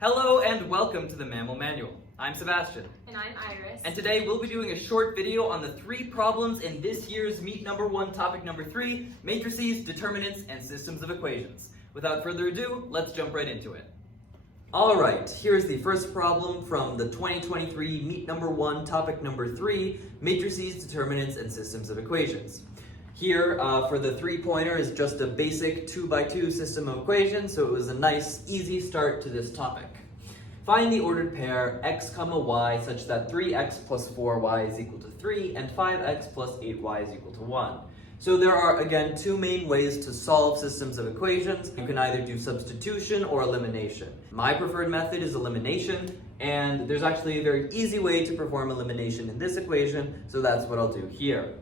Hello and welcome to the MAML Manual. I'm Sebastian. And I'm Iris. And today we'll be doing a short video on the 3 problems in this year's Meet number 1, topic number 3, matrices, determinants, and systems of equations. Without further ado, let's jump right into it. Alright, here's the first problem from the 2023 Meet number 1, topic number 3, matrices, determinants, and systems of equations. Here, for the 3-pointer is just a basic 2x2 system of equations, so it was a nice, easy start to this topic. Find the ordered pair x, y such that 3x plus 4y is equal to 3 and 5x plus 8y is equal to 1. So there are, again, 2 main ways to solve systems of equations. You can either do substitution or elimination. My preferred method is elimination, and there's actually a very easy way to perform elimination in this equation, so that's what I'll do here.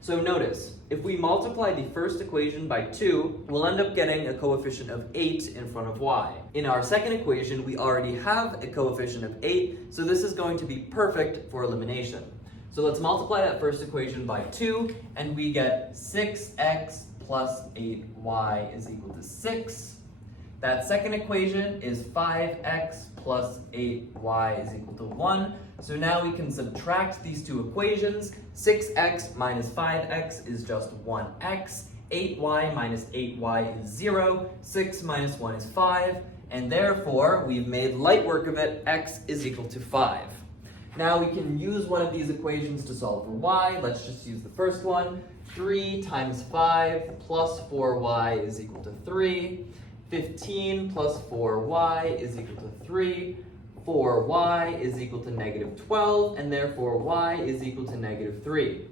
So notice, if we multiply the first equation by 2, we'll end up getting a coefficient of 8 in front of y. In our second equation, we already have a coefficient of 8, so this is going to be perfect for elimination. So let's multiply that first equation by 2, and we get 6x plus 8y is equal to 6. That second equation is 5x plus 8y is equal to 1. So now we can subtract these 2 equations. 6x minus 5x is just 1x. 8y minus 8y is 0. 6 minus 1 is 5. And therefore, we've made light work of it. X is equal to 5. Now we can use one of these equations to solve for y. Let's just use the first one. 3 times 5 plus 4y is equal to 3. 15 plus 4y is equal to 3. 4y is equal to negative 12, and therefore y is equal to negative 3.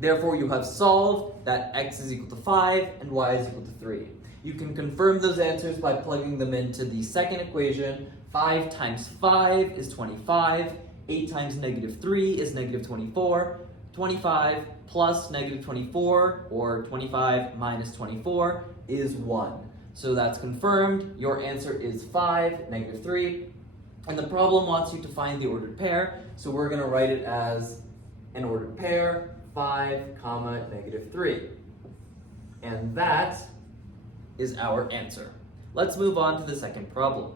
Therefore, you have solved that x is equal to 5 and y is equal to 3. You can confirm those answers by plugging them into the second equation. 5 times 5 is 25. 8 times negative 3 is negative 24. 25 plus negative 24, or 25 minus 24, is 1. So that's confirmed. Your answer is 5, negative 3. And the problem wants you to find the ordered pair, so we're going to write it as an ordered pair, 5, negative 3. And that is our answer. Let's move on to the second problem.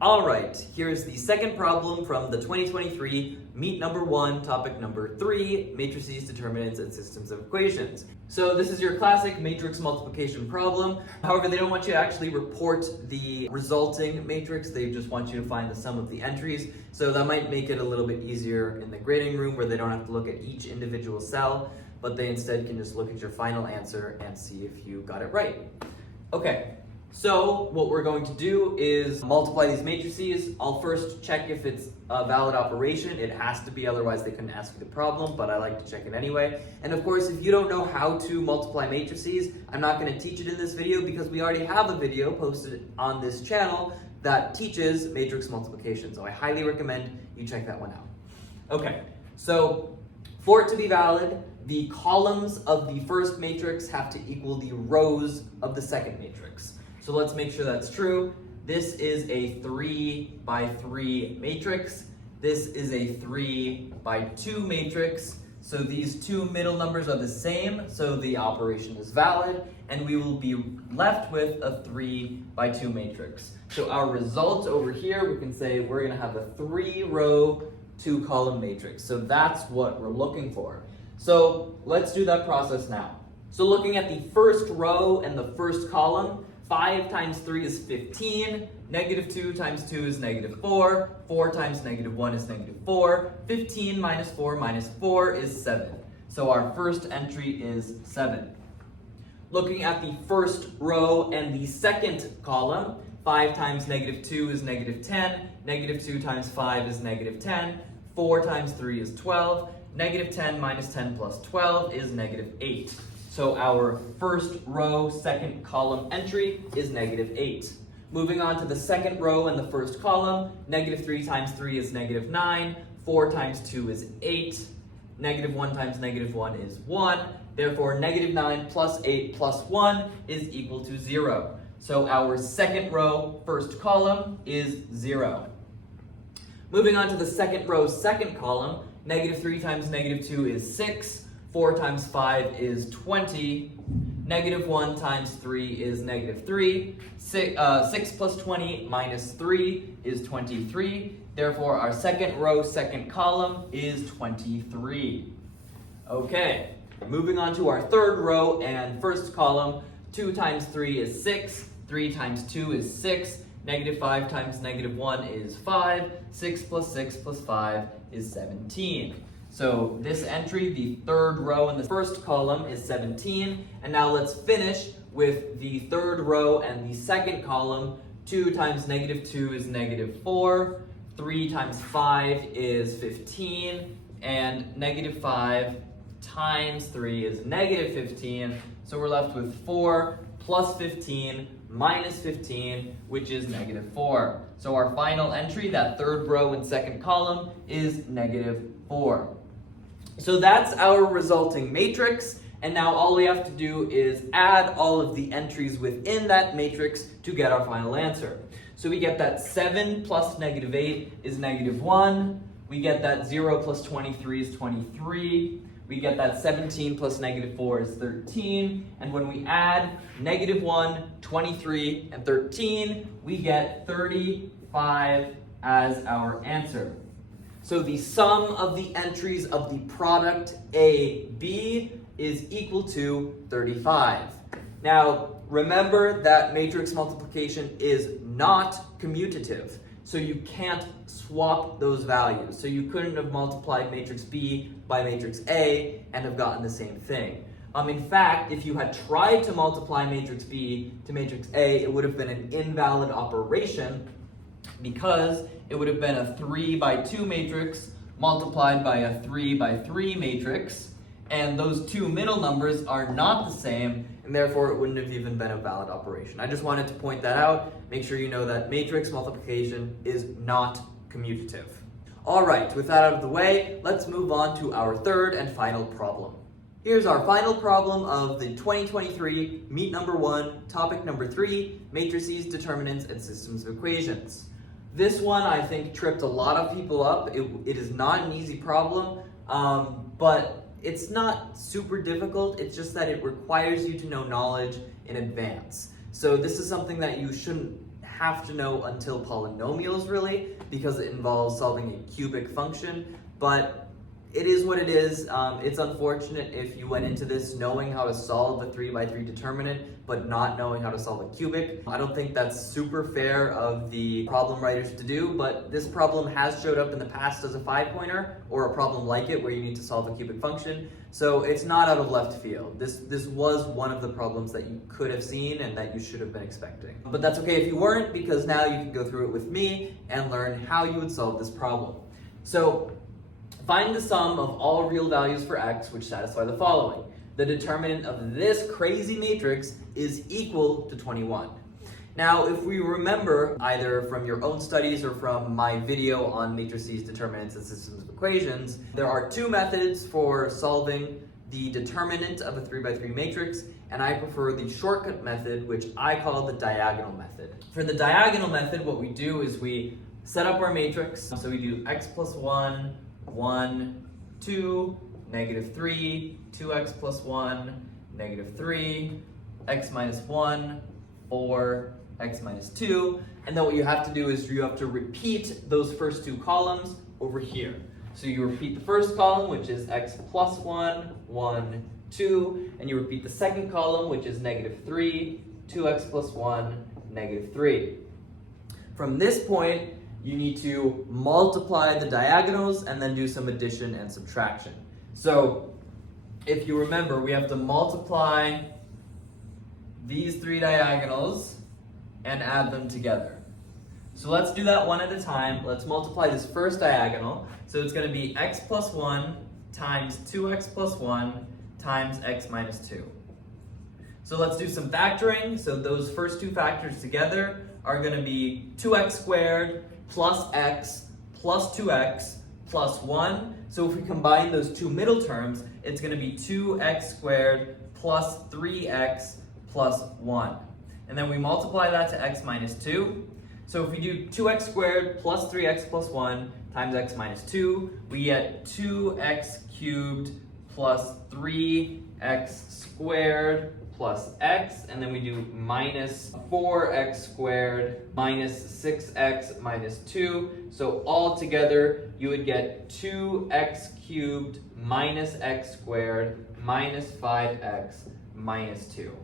Alright, here's the second problem from the 2023 Meet number 1, topic number 3, matrices, determinants, and systems of equations. So this is your classic matrix multiplication problem. However, they don't want you to actually report the resulting matrix, they just want you to find the sum of the entries. So that might make it a little bit easier in the grading room where they don't have to look at each individual cell, but they instead can just look at your final answer and see if you got it right. Okay. So what we're going to do is multiply these matrices. I'll first check if it's a valid operation. It has to be, otherwise they couldn't ask you the problem, but I like to check it anyway. And of course, if you don't know how to multiply matrices, I'm not going to teach it in this video because we already have a video posted on this channel that teaches matrix multiplication. So I highly recommend you check that one out. Okay, so for it to be valid, the columns of the first matrix have to equal the rows of the second matrix. So let's make sure that's true. This is a 3 by 3 matrix. This is a 3 by 2 matrix. So these 2 middle numbers are the same, so the operation is valid, and we will be left with a 3 by 2 matrix. So our result over here, we can say we're going to have a 3-row, 2-column matrix. So that's what we're looking for. So let's do that process now. So looking at the first row and the first column, 5 times 3 is 15, negative 2 times 2 is negative 4, 4 times negative 1 is negative 4, 15 minus 4 is 7. So our first entry is 7. Looking at the first row and the second column, 5 times negative 2 is negative 10, negative 2 times 5 is negative 10, 4 times 3 is 12, negative 10 minus 10 plus 12 is negative 8. So our first row, second column entry is negative 8. Moving on to the second row and the first column, negative 3 times 3 is negative 9, 4 times 2 is 8, negative 1 times negative 1 is 1, therefore negative 9 plus 8 plus 1 is equal to 0. So our second row, first column is 0. Moving on to the second row, second column, negative 3 times negative 2 is 6, 4 times 5 is 20, -1 times 3 is -3. 6 plus 20 minus 3 is 23. Therefore, our second row, second column is 23. Okay, moving on to our third row and first column. 2 times 3 is 6. 3 times 2 is 6. -5 times -1 is 5. 6 plus 6 plus 5 is 17. So this entry, the third row in the first column, is 17. And now let's finish with the third row and the second column. 2 times -2 is -4. 3 times 5 is 15. And -5 times 3 is -15. So we're left with 4 plus 15 minus 15, which is -4. So our final entry, that third row and second column, is -4. So that's our resulting matrix, and now all we have to do is add all of the entries within that matrix to get our final answer. So we get that 7 plus -8 is -1. We get that 0 plus 23 is 23. We get that 17 plus -4 is 13. And when we add -1, 23, and 13, we get 35 as our answer. So the sum of the entries of the product AB is equal to 35. Now, remember that matrix multiplication is not commutative. So you can't swap those values. So you couldn't have multiplied matrix B by matrix A and have gotten the same thing. In fact, if you had tried to multiply matrix B to matrix A, it would have been an invalid operation because it would have been a 3 by 2 matrix multiplied by a 3 by 3 matrix, and those two middle numbers are not the same, and therefore it wouldn't have even been a valid operation. I just wanted to point that out. Make sure you know that matrix multiplication is not commutative. All right, with that out of the way, let's move on to our third and final problem. Here's our final problem of the 2023 Meet Number 1, Topic Number 3, Matrices, Determinants, and Systems of Equations. This one, I think, tripped a lot of people up. It is not an easy problem, but it's not super difficult. It's just that it requires you to know knowledge in advance. So this is something that you shouldn't have to know until polynomials, really, because it involves solving a cubic function, but it is what it is. It's unfortunate if you went into this knowing how to solve a 3 by 3 determinant, but not knowing how to solve a cubic. I don't think that's super fair of the problem writers to do, but this problem has showed up in the past as a 5-pointer, or a problem like it where you need to solve a cubic function. So it's not out of left field. This was one of the problems that you could have seen and that you should have been expecting. But that's okay if you weren't, because now you can go through it with me and learn how you would solve this problem. So find the sum of all real values for x which satisfy the following. The determinant of this crazy matrix is equal to 21. Now, if we remember, either from your own studies or from my video on matrices, determinants, and systems of equations, there are two methods for solving the determinant of a 3 by 3 matrix, and I prefer the shortcut method, which I call the diagonal method. For the diagonal method, what we do is we set up our matrix. So we do x plus 1, 1, 2, -3, 2x plus 1, -3, x minus 1, 4, x minus 2, and then what you have to do is you have to repeat those first two columns over here. So you repeat the first column, which is x plus 1, 1, 2, and you repeat the second column, which is -3, 2x plus 1, -3. From this point, you need to multiply the diagonals and then do some addition and subtraction. So if you remember, we have to multiply these three diagonals and add them together. So let's do that one at a time. Let's multiply this first diagonal. So it's going to be x plus 1 times 2x plus 1 times x minus 2. So let's do some factoring. So those first two factors together are going to be 2x squared plus x plus 2x plus 1. So if we combine those two middle terms, it's going to be 2x squared plus 3x plus 1. And then we multiply that to x minus 2. So if we do 2x squared plus 3x plus 1 times x minus 2, we get 2x cubed plus 3x squared plus x, and then we do minus 4x squared minus 6x minus 2. So all together, you would get 2x cubed minus x squared minus 5x minus 2.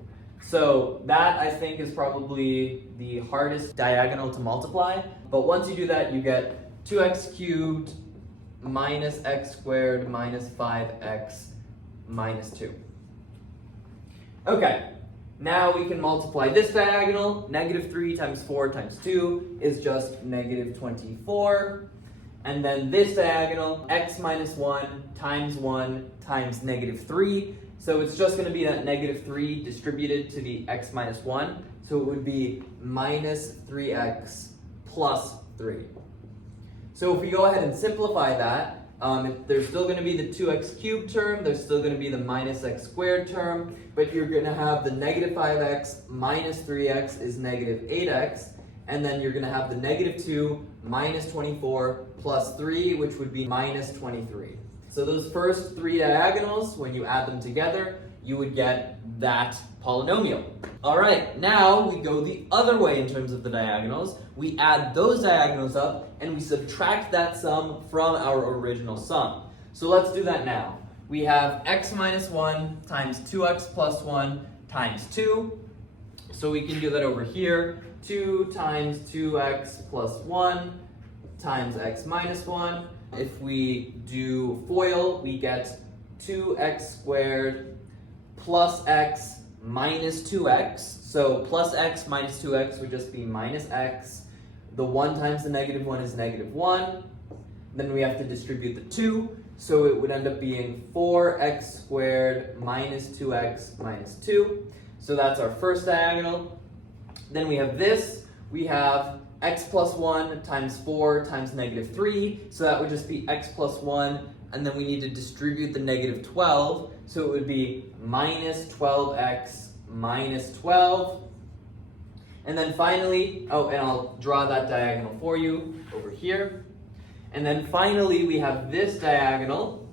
So that, I think, is probably the hardest diagonal to multiply. But once you do that, you get 2x cubed minus x squared minus 5x minus 2. Okay, now we can multiply this diagonal. Negative 3 times 4 times 2 is just negative 24. And then this diagonal, x minus 1 times negative 3. So it's just going to be that negative 3 distributed to the x minus 1. So it would be minus 3x plus 3. So if we go ahead and simplify that, there's still going to be the 2x cubed term, there's still going to be the minus x squared term, but you're going to have the negative 5x minus 3x is negative 8x, and then you're going to have the negative 2 minus 24 plus 3, which would be minus 23. So those first three diagonals, when you add them together, you would get that polynomial. All right, now we go the other way in terms of the diagonals. We add those diagonals up and we subtract that sum from our original sum. So let's do that now. We have x minus 1 times 2x plus 1 times 2. So we can do that over here. 2 times 2x plus 1 times x minus 1. If we do FOIL, we get 2x squared plus x minus 2x. So plus x minus 2x would just be minus x. The 1 times the negative 1 is negative 1. Then we have to distribute the 2. So it would end up being 4x squared minus 2x minus 2. So that's our first diagonal. Then we have this. We have x plus 1 times 4 times negative 3. So that would just be x plus 1. And then we need to distribute the negative 12. So it would be minus 12x minus 12. And then finally, oh, and I'll draw that diagonal for you over here. And then finally, we have this diagonal,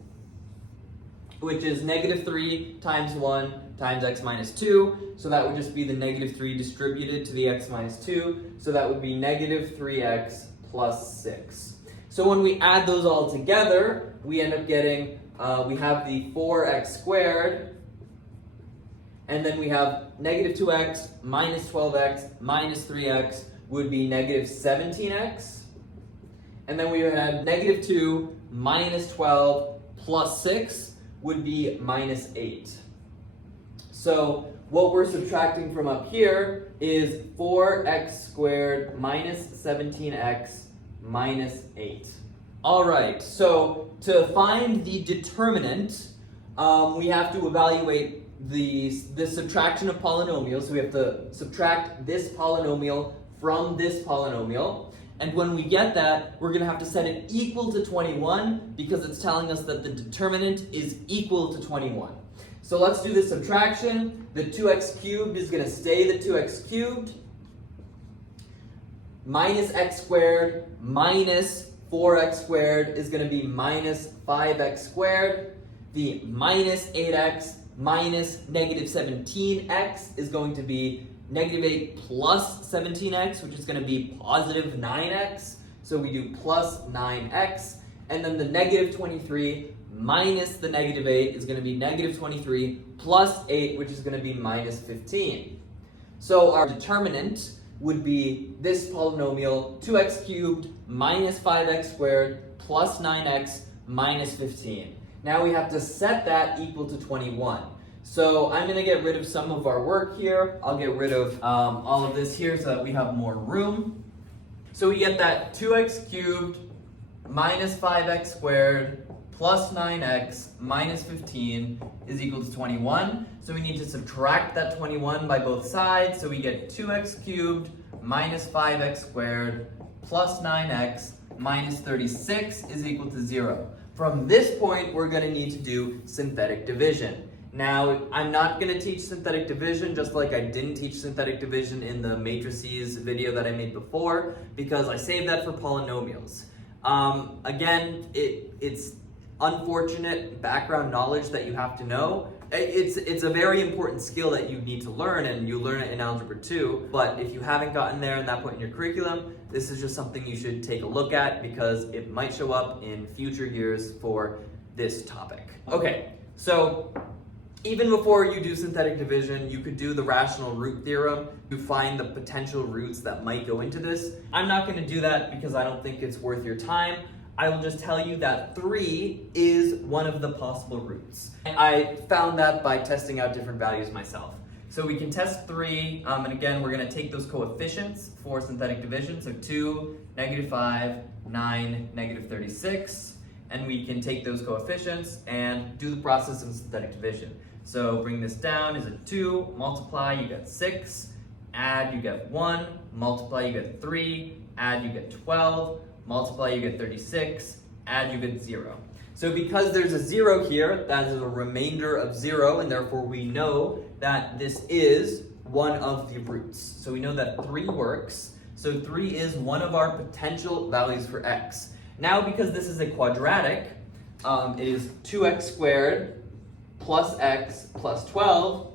which is negative 3 times 1 times x minus 2. So that would just be the negative 3 distributed to the x minus 2. So that would be negative 3x plus 6. So when we add those all together, we end up getting, we have the 4x squared, and then we have negative 2x minus 12x minus 3x would be negative 17x. And then we had negative 2 minus 12 plus 6 would be minus 8. So what we're subtracting from up here is 4x squared minus 17x minus 8. All right, so to find the determinant, we have to evaluate the subtraction of polynomials. So we have to subtract this polynomial from this polynomial. And when we get that, we're going to have to set it equal to 21 because it's telling us that the determinant is equal to 21. So let's do the subtraction. The 2x cubed is going to stay the 2x cubed. Minus x squared minus 4x squared is going to be minus 5x squared. The minus 8x minus negative 17x is going to be negative 8 plus 17x, which is going to be positive 9x. So we do plus 9x. And then the negative 23 minus the negative 8 is going to be negative 23 plus 8, which is going to be minus 15. So our determinant would be this polynomial, 2x cubed minus 5x squared plus 9x minus 15. Now we have to set that equal to 21. So I'm going to get rid of some of our work here. I'll get rid of all of this here so that we have more room. So we get that 2x cubed minus 5x squared plus 9x minus 15 is equal to 21. So we need to subtract that 21 by both sides. So we get 2x cubed minus 5x squared plus 9x minus 36 is equal to 0. From this point, we're going to need to do synthetic division. Now, I'm not going to teach synthetic division, just like I didn't teach synthetic division in the matrices video that I made before, because I saved that for polynomials. Again, it's unfortunate background knowledge that you have to know, It's a very important skill that you need to learn, and you learn it in Algebra 2, but if you haven't gotten there at that point in your curriculum, this is just something you should take a look at because it might show up in future years for this topic. Okay, so even before you do synthetic division, you could do the rational root theorem to find the potential roots that might go into this. I'm not going to do that because I don't think it's worth your time. I will just tell you that 3 is one of the possible roots. I found that by testing out different values myself. So we can test 3, and again, we're going to take those coefficients for synthetic division. So 2, -5, 9, -36. And we can take those coefficients and do the process of synthetic division. So bring this down is a 2, multiply, you get 6, add, you get 1, multiply, you get 3, add, you get 12, multiply, you get 36, add, you get 0. So because there's a 0 here, that is a remainder of 0, and therefore we know that this is one of the roots. So we know that 3 works, so 3 is one of our potential values for x. Now, because this is a quadratic, it is 2x squared plus x plus 12,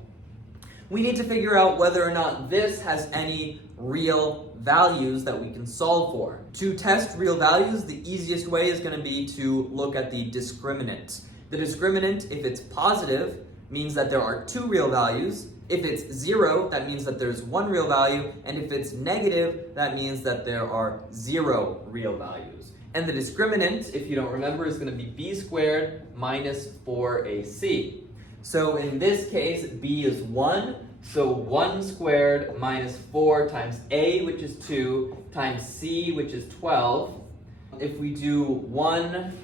we need to figure out whether or not this has any real values that we can solve for. To test real values, the easiest way is going to be to look at the discriminant. The discriminant, if it's positive, means that there are 2 real values. If it's 0, that means that there's 1 real value. And if it's negative, that means that there are 0 real values. And the discriminant, if you don't remember, is going to be b squared minus 4ac. So in this case, b is 1. So 1 squared minus 4 times a, which is 2, times c, which is 12. If we do 1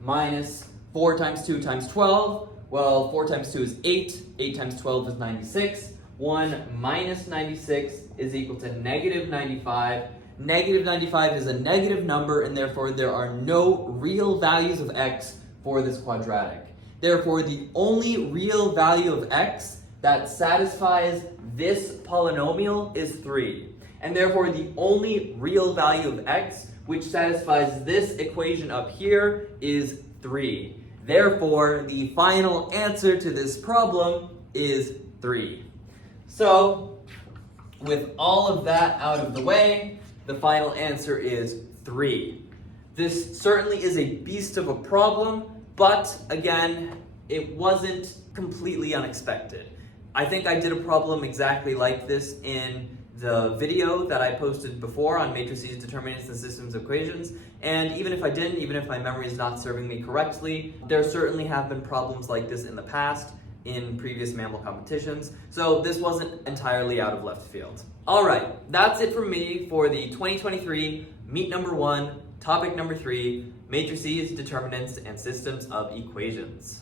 minus 4 times 2 times 12, well, 4 times 2 is 8. 8 times 12 is 96. 1 minus 96 is equal to negative 95. Negative 95 is a negative number, and therefore there are no real values of x for this quadratic. Therefore, the only real value of x that satisfies this polynomial is 3. And therefore, the only real value of x which satisfies this equation up here is 3. Therefore, the final answer to this problem is 3. So, with all of that out of the way, the final answer is 3. This certainly is a beast of a problem, but again, it wasn't completely unexpected. I think I did a problem exactly like this in the video that I posted before on matrices, determinants, and systems of equations. And even if I didn't, even if my memory is not serving me correctly, there certainly have been problems like this in the past in previous MAML competitions. So this wasn't entirely out of left field. All right, that's it from me for the 2023 Meet Number 1, Topic Number 3, Matrices, Determinants, and Systems of Equations.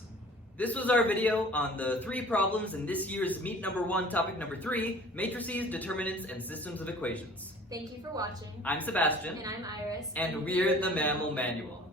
This was our video on the 3 problems in this year's Meet Number 1, Topic Number 3, Matrices, Determinants, and Systems of Equations. Thank you for watching. I'm Sebastian. And I'm Iris. And we're the MAML Manual.